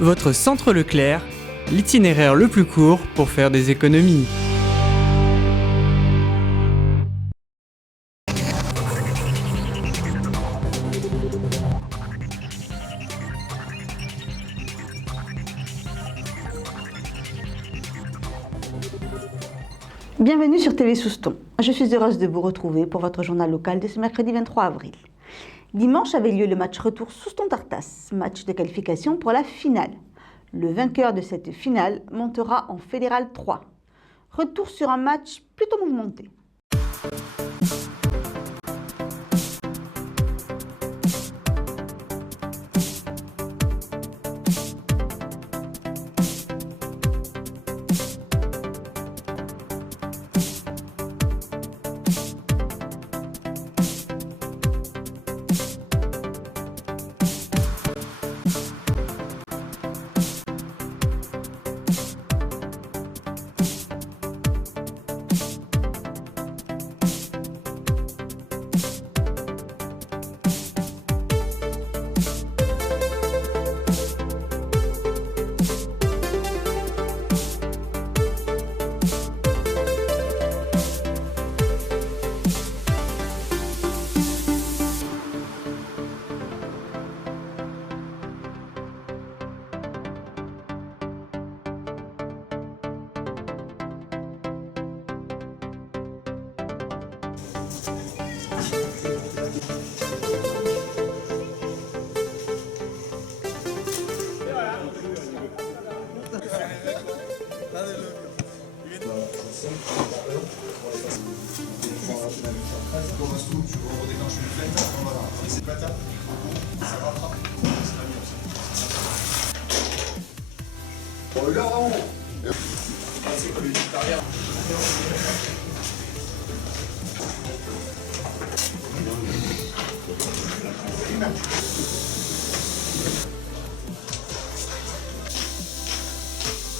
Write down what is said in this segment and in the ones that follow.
Votre centre Leclerc, l'itinéraire le plus court pour faire des économies. Bienvenue sur TV Souston. Je suis heureuse de vous retrouver pour votre journal local de ce mercredi 23 avril. Dimanche avait lieu le match retour Souston-Tartas, match de qualification pour la finale. Le vainqueur de cette finale montera en Fédéral 3. Retour sur un match plutôt mouvementé.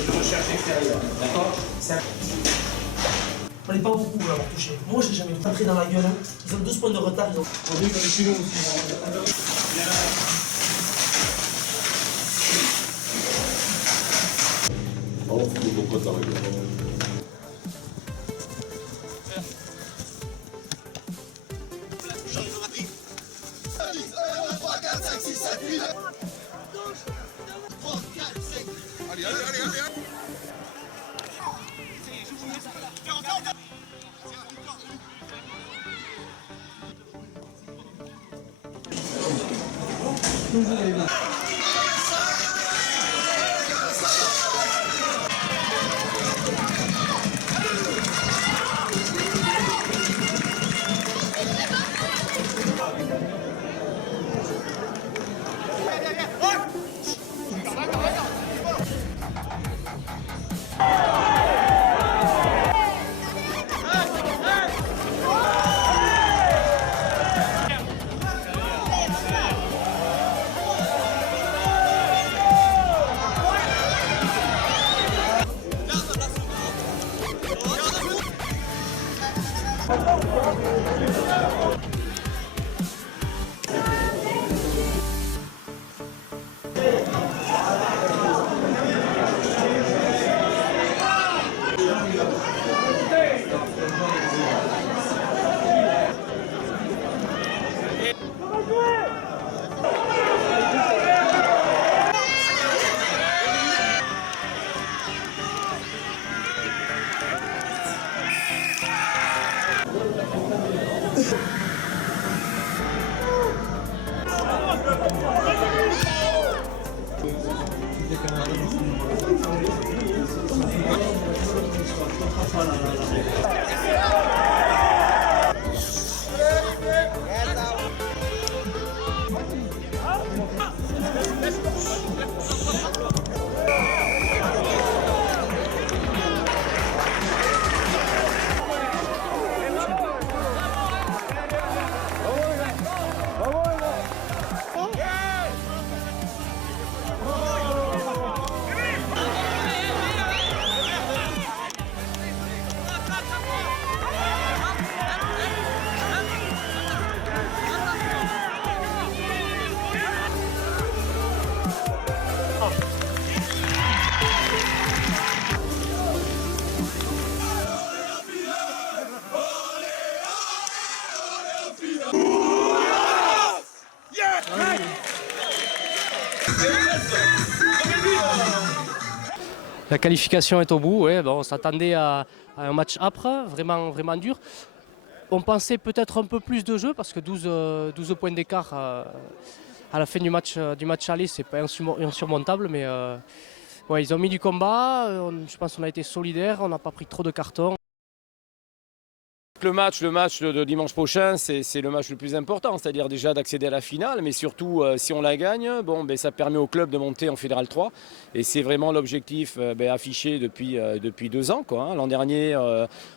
Recherche extérieure, d'accord? On n'est pas beaucoup à l'avoir touché. Moi, je l'ai jamais pris dans la gueule. Ils ont 12 points de retard. Ils ont... On dit qu'on est chez nous aussi. On fout vos potes dans la gueule. Allez, allez, allez, allez. La qualification est au bout, ouais. Bon, on s'attendait à un match âpre, vraiment, vraiment dur. On pensait peut-être un peu plus de jeu parce que 12 points d'écart à la fin du match aller, c'est pas insurmontable, mais ouais, ils ont mis du combat. Je pense qu'on a été solidaires, on n'a pas pris trop de cartons. Le match de dimanche prochain, c'est le match le plus important, c'est-à-dire déjà d'accéder à la finale, mais surtout si on la gagne, bon, ça permet au club de monter en Fédéral 3. Et c'est vraiment l'objectif affiché depuis 2 ans, quoi, hein. L'an dernier,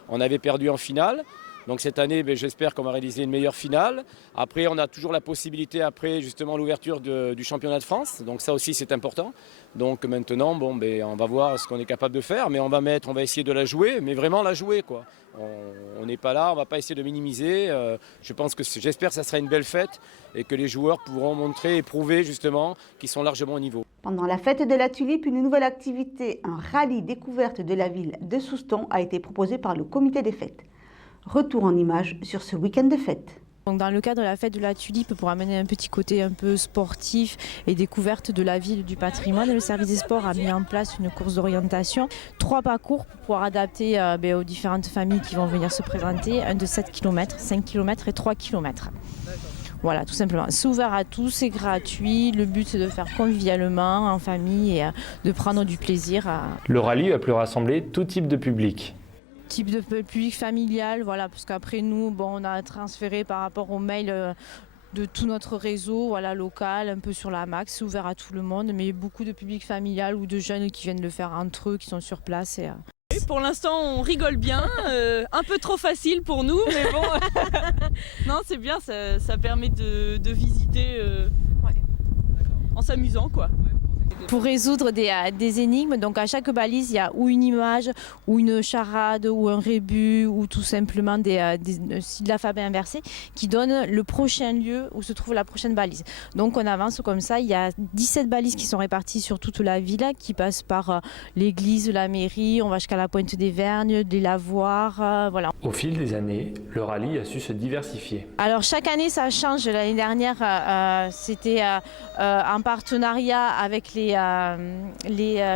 on avait perdu en finale. Donc cette année, j'espère qu'on va réaliser une meilleure finale. Après, on a toujours la possibilité, après justement l'ouverture du championnat de France. Donc ça aussi, c'est important. Donc maintenant, on va voir ce qu'on est capable de faire. Mais on va essayer de la jouer, mais vraiment la jouer, quoi. On n'est pas là, on ne va pas essayer de minimiser. J'espère que ça sera une belle fête et que les joueurs pourront montrer et prouver justement qu'ils sont largement au niveau. Pendant la fête de la Tulipe, une nouvelle activité, un rallye découverte de la ville de Souston, a été proposé par le comité des fêtes. Retour en images sur ce week-end de fête. Donc dans le cadre de la fête de la Tulipe, pour amener un petit côté un peu sportif et découverte de la ville, du patrimoine, le service des sports a mis en place une course d'orientation, 3 parcours pour pouvoir adapter aux différentes familles qui vont venir se présenter, un de 7 km, 5 km et 3 km. Voilà, tout simplement. C'est ouvert à tous, c'est gratuit. Le but, c'est de faire convivialement, en famille et de prendre du plaisir. Le rallye a pu rassembler tout type de public. Type de public familial, voilà, parce qu'après nous, on a transféré par rapport aux mails de tout notre réseau, voilà, local, un peu sur la Max, c'est ouvert à tout le monde, mais beaucoup de public familial ou de jeunes qui viennent le faire entre eux, qui sont sur place. Pour l'instant, on rigole bien, un peu trop facile pour nous, mais bon, non, c'est bien, ça permet de visiter en s'amusant, quoi. Pour résoudre des énigmes, donc à chaque balise, il y a ou une image, ou une charade, ou un rébus, ou tout simplement des signes de l'alphabet inversé qui donnent le prochain lieu où se trouve la prochaine balise. Donc on avance comme ça, il y a 17 balises qui sont réparties sur toute la ville, qui passent par l'église, la mairie, on va jusqu'à la Pointe des Vergnes, des lavoirs, voilà. Au fil des années, le rallye a su se diversifier. Alors chaque année ça change, l'année dernière c'était en partenariat avec les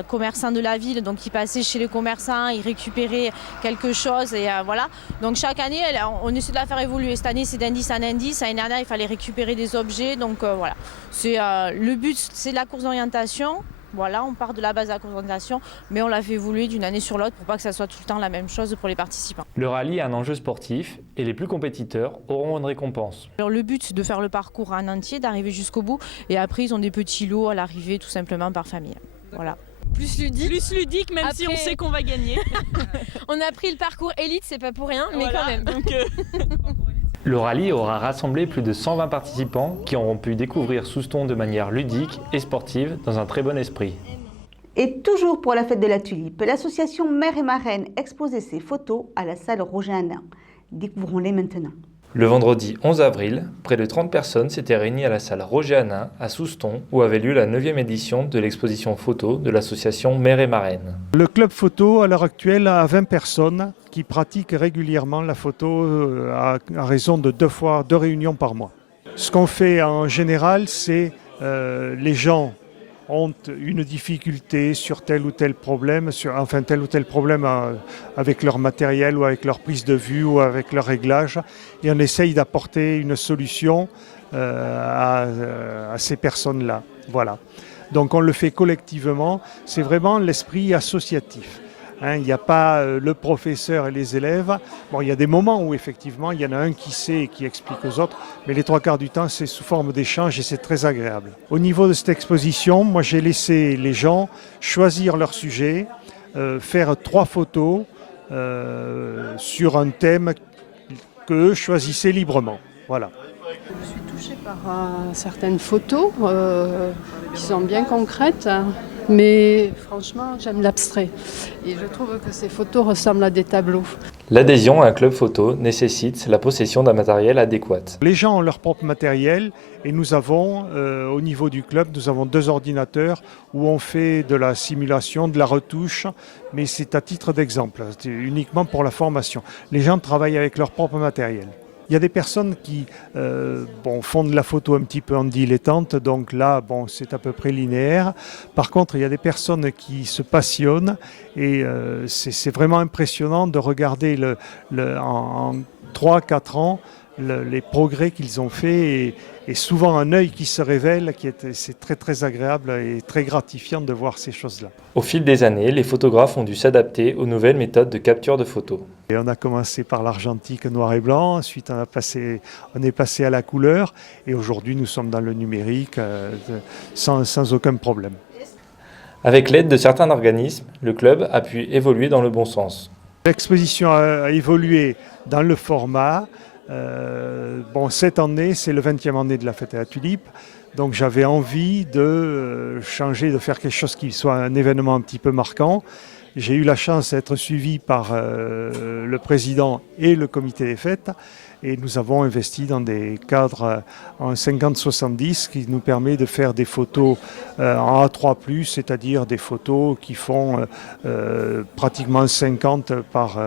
commerçants de la ville, donc ils passaient chez les commerçants, ils récupéraient quelque chose et voilà. Donc chaque année on essaie de la faire évoluer. Cette année c'est d'indice en indice, l'année dernière il fallait récupérer des objets, donc voilà. Le but c'est la course d'orientation. Voilà, on part de la base de la course d'orientation, mais on la fait évoluer d'une année sur l'autre pour pas que ça soit tout le temps la même chose pour les participants. Le rallye a un enjeu sportif et les plus compétiteurs auront une récompense. Alors le but c'est de faire le parcours en entier, d'arriver jusqu'au bout, et après ils ont des petits lots à l'arrivée tout simplement par famille. Voilà. Plus ludique, même si on sait qu'on va gagner. On a pris le parcours élite, c'est pas pour rien, mais voilà, quand même. Donc, Le rallye aura rassemblé plus de 120 participants qui auront pu découvrir Souston de manière ludique et sportive dans un très bon esprit. Et toujours pour la fête de la Tulipe, l'association Mère et Marraine exposait ses photos à la salle Roger Hanin. Découvrons-les maintenant. Le vendredi 11 avril, près de 30 personnes s'étaient réunies à la salle Roger Hanin à Souston où avait lieu la 9e édition de l'exposition photo de l'association Mère et Marraine. Le club photo à l'heure actuelle a 20 personnes qui pratiquent régulièrement la photo à raison de 2 réunions par mois. Ce qu'on fait en général, c'est les gens ont une difficulté sur tel ou tel problème, avec leur matériel ou avec leur prise de vue ou avec leur réglage, et on essaye d'apporter une solution à ces personnes-là. Voilà. Donc on le fait collectivement, c'est vraiment l'esprit associatif. Il n'y a pas le professeur et les élèves. Bon, il y a des moments où effectivement il y en a un qui sait et qui explique aux autres, mais les 3/4 du temps c'est sous forme d'échange et c'est très agréable. Au niveau de cette exposition, moi j'ai laissé les gens choisir leur sujet, faire 3 photos sur un thème qu'eux choisissaient librement. Voilà. Je suis touchée par certaines photos qui sont bien concrètes, mais franchement j'aime l'abstrait et je trouve que ces photos ressemblent à des tableaux. L'adhésion à un club photo nécessite la possession d'un matériel adéquat. Les gens ont leur propre matériel et nous avons, au niveau du club, nous avons 2 ordinateurs où on fait de la simulation, de la retouche, mais c'est à titre d'exemple, c'est uniquement pour la formation. Les gens travaillent avec leur propre matériel. Il y a des personnes qui font de la photo un petit peu en dilettante, donc là, c'est à peu près linéaire. Par contre, il y a des personnes qui se passionnent et c'est vraiment impressionnant de regarder en 3-4 ans les progrès qu'ils ont faits et souvent un œil qui se révèle, c'est très très agréable et très gratifiant de voir ces choses-là. Au fil des années, les photographes ont dû s'adapter aux nouvelles méthodes de capture de photos. Et on a commencé par l'argentique noir et blanc, ensuite on est passé à la couleur et aujourd'hui nous sommes dans le numérique sans aucun problème. Avec l'aide de certains organismes, le club a pu évoluer dans le bon sens. L'exposition a évolué dans le format. Cette année, c'est le 20e année de la fête à la tulipe. Donc j'avais envie de changer, de faire quelque chose qui soit un événement un petit peu marquant. J'ai eu la chance d'être suivi par le président et le comité des fêtes. Et nous avons investi dans des cadres en 50-70 qui nous permet de faire des photos en A3+, c'est-à-dire des photos qui font pratiquement 50 par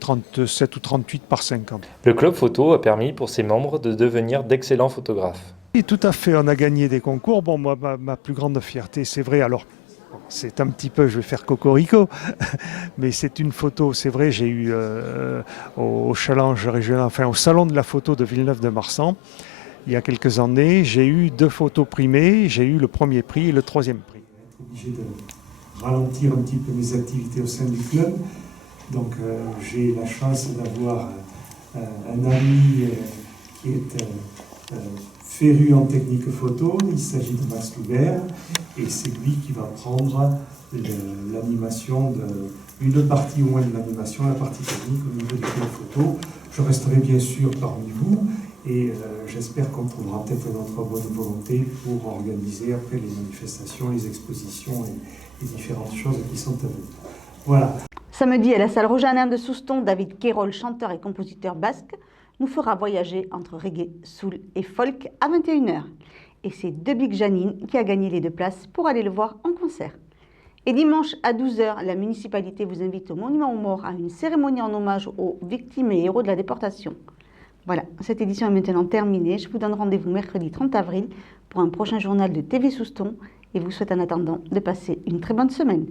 37 ou 38 par 50. Le club photo a permis pour ses membres de devenir d'excellents photographes. Et tout à fait, on a gagné des concours. Moi, ma plus grande fierté, c'est vrai, alors c'est un petit peu, je vais faire cocorico, mais c'est une photo, c'est vrai, j'ai eu au challenge régional, au salon de la photo de Villeneuve-de-Marsan, il y a quelques années, j'ai eu 2 photos primées, j'ai eu le premier prix et le 3e prix. Obligé de ralentir un petit peu mes activités au sein du club, donc j'ai la chance d'avoir un ami qui est féru en technique photo, il s'agit de Max Loubert, et c'est lui qui va prendre l'animation, une partie au moins de l'animation, la partie technique au niveau du club photo. Je resterai bien sûr parmi vous, et j'espère qu'on trouvera peut-être notre bonne volonté pour organiser après les manifestations, les expositions et différentes choses qui sont à venir. Voilà. Samedi, à la salle Roger-Hanin de Souston, David Querol, chanteur et compositeur basque, nous fera voyager entre reggae, soul et folk à 21h. Et c'est Debig Janine qui a gagné les 2 places pour aller le voir en concert. Et dimanche à 12h, la municipalité vous invite au Monument aux Morts à une cérémonie en hommage aux victimes et héros de la déportation. Voilà, cette édition est maintenant terminée. Je vous donne rendez-vous mercredi 30 avril pour un prochain journal de TV Souston et vous souhaite en attendant de passer une très bonne semaine.